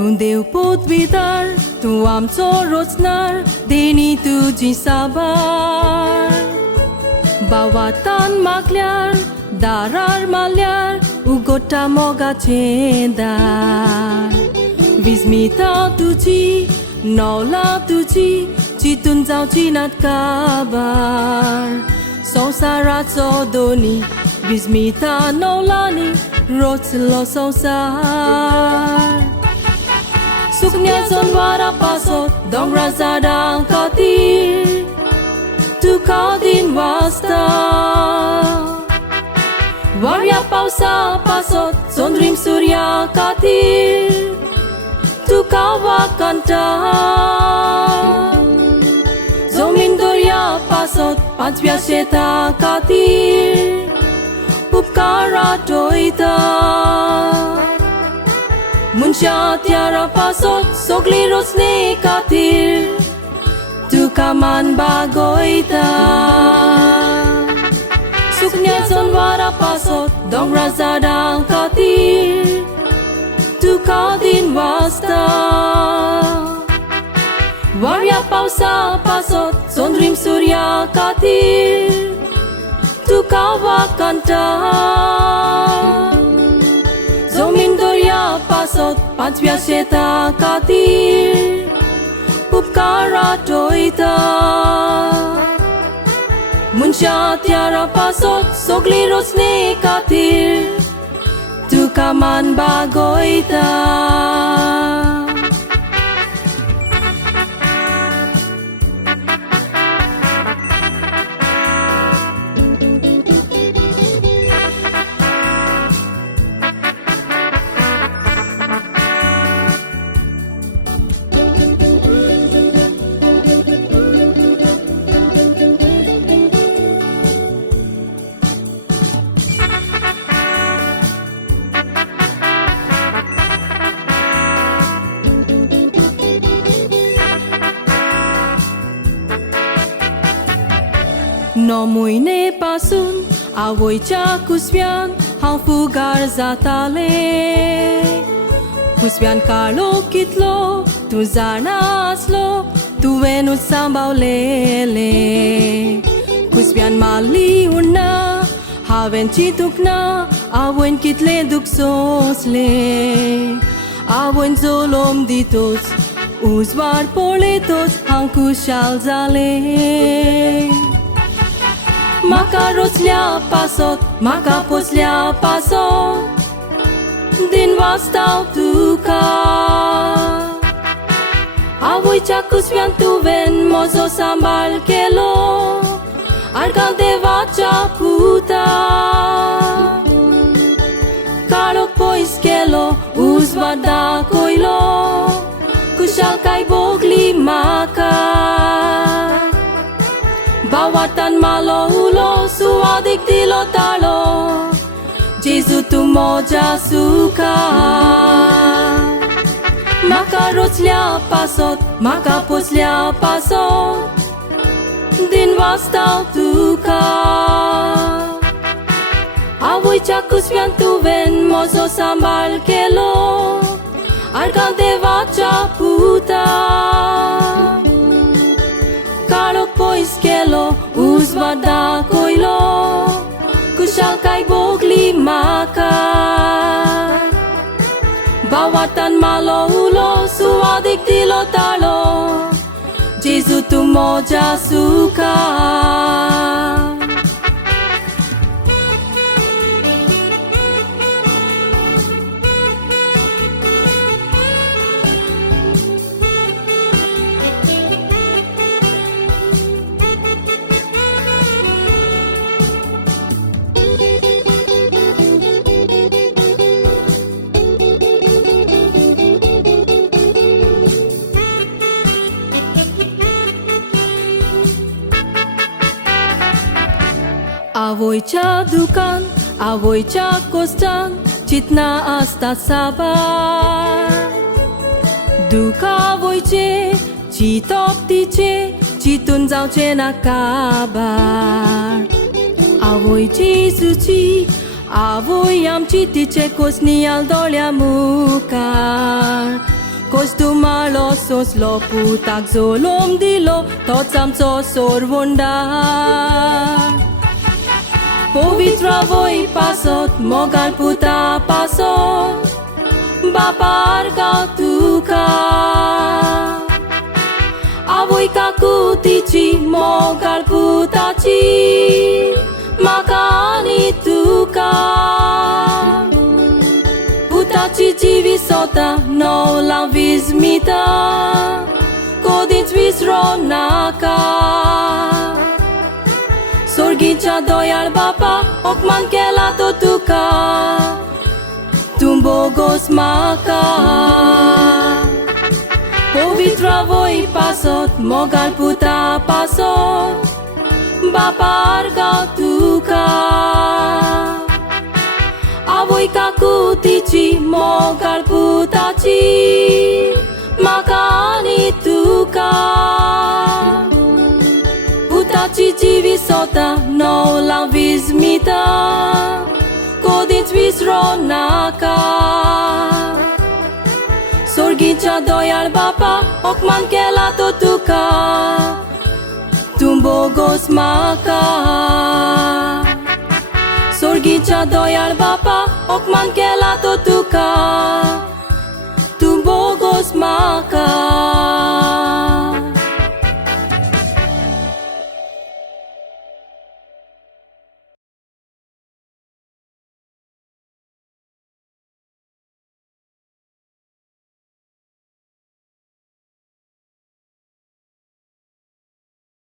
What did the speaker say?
Tundeu pot vidar, tu am corosnar, deni tuji sabar. Bawatan makliar, darar malyar, ugota moga cendar. Vismita tuji, nola tuji, chitun zau chinat kabar. Sonsarat sodoni, vismita nolani, rotslo sonsar. Suknya sonwara pasot, dong razadang katir. Tu kadin wasta. Varya pausa pasot, sondrim surya katir. Tu kawa kanta. Zomin dorya pasot, panchvya sheta katir. Upkara toita. Munsha tiara pasot, sogli rosne katir. Tu kaman bagoita. Suknya sonwara pasot, dong razadang katir. Tu kadin wasta. Varya pausa pasot, sondrim surya katir. Tu kawa kanta. Zomin dorya pasot, panchvya sheta katir. Upkara toita. Munsha tiara pasot, sogli rosne katir. Tu kaman bagoita. No muine pasun, avoi cha kusvian, hau fugar zatale. Kusvian karlo kitlo, tu zana aslo, tu venut sambau lele. Kusvian mali una, haven chitukna, awen kitle duksosle. Awen zolom ditos, uzvar poletos, hang kushal zale. Makaroslia pasot, makaposlia pasot. Din wastau tuka. Avui chakusvian tu ven mozo sambal kelo. Alcalde vacha puta. Karok pois kelo, uzvada koilo. Kushal kai bogli maka. Bawatan malo ulo, suadik tilo talo. Jesu tu moja suka. Makaroslia pasot, makaposlia pasot. Din wastau tuka. Avui chakusvian tu ven mozo sambal kelo. Alcalde vacha puta. Karok pois kelo, uzvada koilo. Kushal kai bogli maka. Bawatan malo ulo, suadik tilo talo. Jesu tu moja suka. Avoi cha dukan, avoi cha kostan, chitna asta sabar. Duka avoi che, chitop tiche, chitun zau che na kabar. Avoi Jesu chi, avoi am chiti che kosni al dolya mukar. Kostumalos loputak zolom dilo totsam sor wundar Povitra voi pasot mogal puta pasot Bapar kau tuka Avoi kakutici mogal putaci Makani tuka Putaci civisota no la vismita Kodinți visronaka Sorgicha doyal bapa okman kela totuka Tumbogos maka Povitra voi pasot mogal puta pasot Bapar kau tuka Avoi kakutici mogal putaci Makani tuka Putaci civisota no la vismita Kodinți visronaka Sorgicha doyal bapa okman kela totuka Tumbogos maka Sorgicha doyal bapa okman kela totuka Tumbogos maka